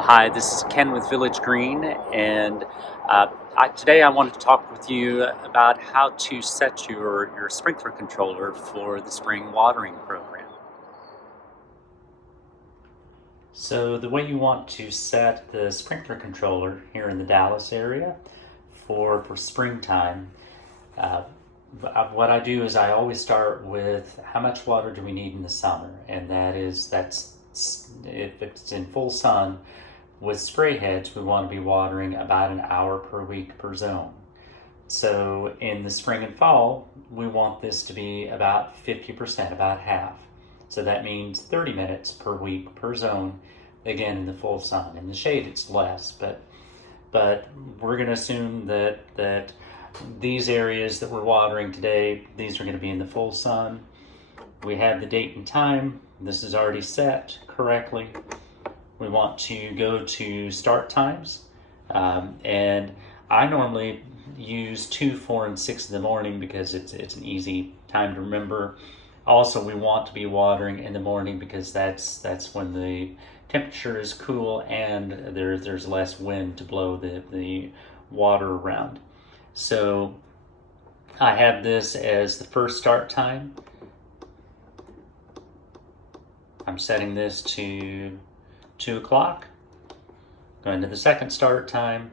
Hi, this is Ken with Village Green, and today I wanted to talk with you about how to set your sprinkler controller for the spring watering program. So the way you want to set the sprinkler controller here in the Dallas area for springtime, what I do is I always start with how much water do we need in the summer, and that's if it's in full sun. With spray heads, we want to be watering about an hour per week per zone. So in the spring and fall, we want this to be about 50%, about half. So that means 30 minutes per week per zone, again in the full sun. In the shade, it's less, but we're going to assume that these areas that we're watering today, these are going to be in the full sun. We have the date and time. This is already set correctly. We want to go to start times, and I normally use 2, 4, and 6 in the morning because it's an easy time to remember. Also, we want to be watering in the morning because that's when the temperature is cool and there's less wind to blow the water around. So I have this as the first start time. I'm setting this to 2 o'clock. Going to the second start time.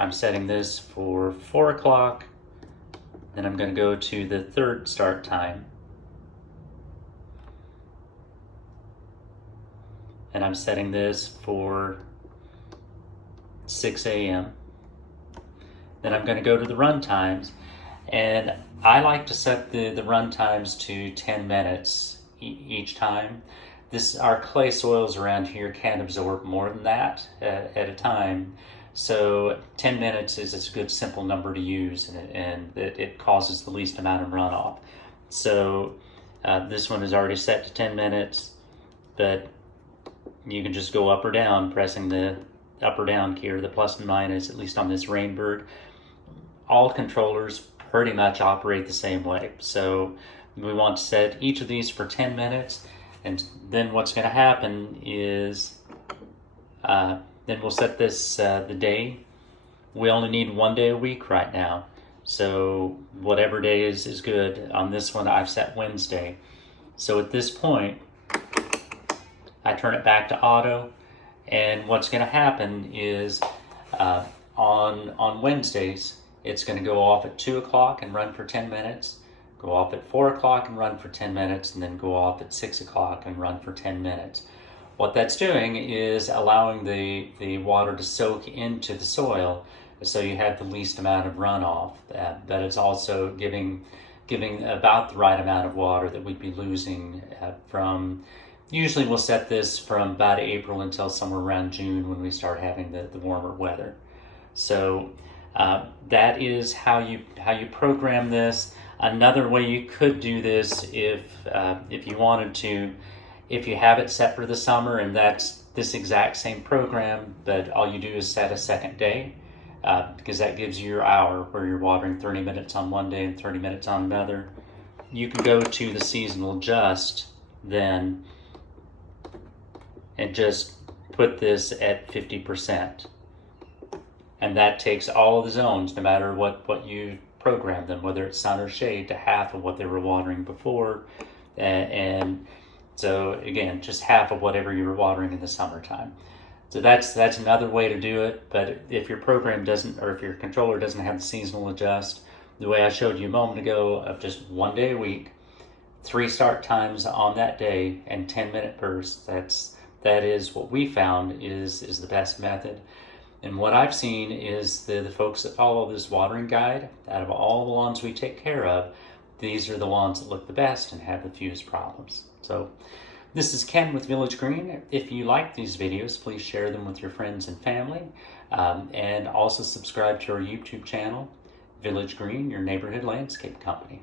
I'm setting this for 4 o'clock. Then I'm going to go to the third start time. And I'm setting this for 6 a.m. Then I'm going to go to the run times. And I like to set the run times to 10 minutes each time. Our clay soils around here can't absorb more than that at a time. So 10 minutes is a good simple number to use, and it causes the least amount of runoff. So this one is already set to 10 minutes, but you can just go up or down, pressing the up or down key, or the plus and minus, at least on this Rainbird. All controllers pretty much operate the same way. So we want to set each of these for 10 minutes, and then what's going to happen is then we'll set this the day. We only need 1 day a week right now, so whatever day is good. On this one I've set Wednesday. So at this point I turn it back to auto, and what's going to happen is on Wednesdays it's going to go off at 2 o'clock and run for 10 minutes, go off at 4 o'clock and run for 10 minutes, and then go off at 6 o'clock and run for 10 minutes. What that's doing is allowing the water to soak into the soil, so you have the least amount of runoff. But it's also giving about the right amount of water that we'd be losing from. Usually we'll set this from about April until somewhere around June when we start having the warmer weather. So that is how you program this. Another way you could do this, if you wanted to, if you have it set for the summer and that's this exact same program, but all you do is set a second day, because that gives you your hour where you're watering 30 minutes on one day and 30 minutes on another. You can go to the seasonal adjust then and just put this at 50%. And that takes all of the zones, no matter what you program them, whether it's sun or shade, to half of what they were watering before. And so again, just half of whatever you were watering in the summertime. So that's another way to do it. But if your program doesn't, or if your controller doesn't have the seasonal adjust, the way I showed you a moment ago of just 1 day a week, 3 start times on that day, and 10-minute bursts, that is what we found is the best method. And what I've seen is the folks that follow this watering guide, out of all the lawns we take care of, these are the lawns that look the best and have the fewest problems. So this is Ken with Village Green. If you like these videos, please share them with your friends and family, and also subscribe to our YouTube channel, Village Green, your neighborhood landscape company.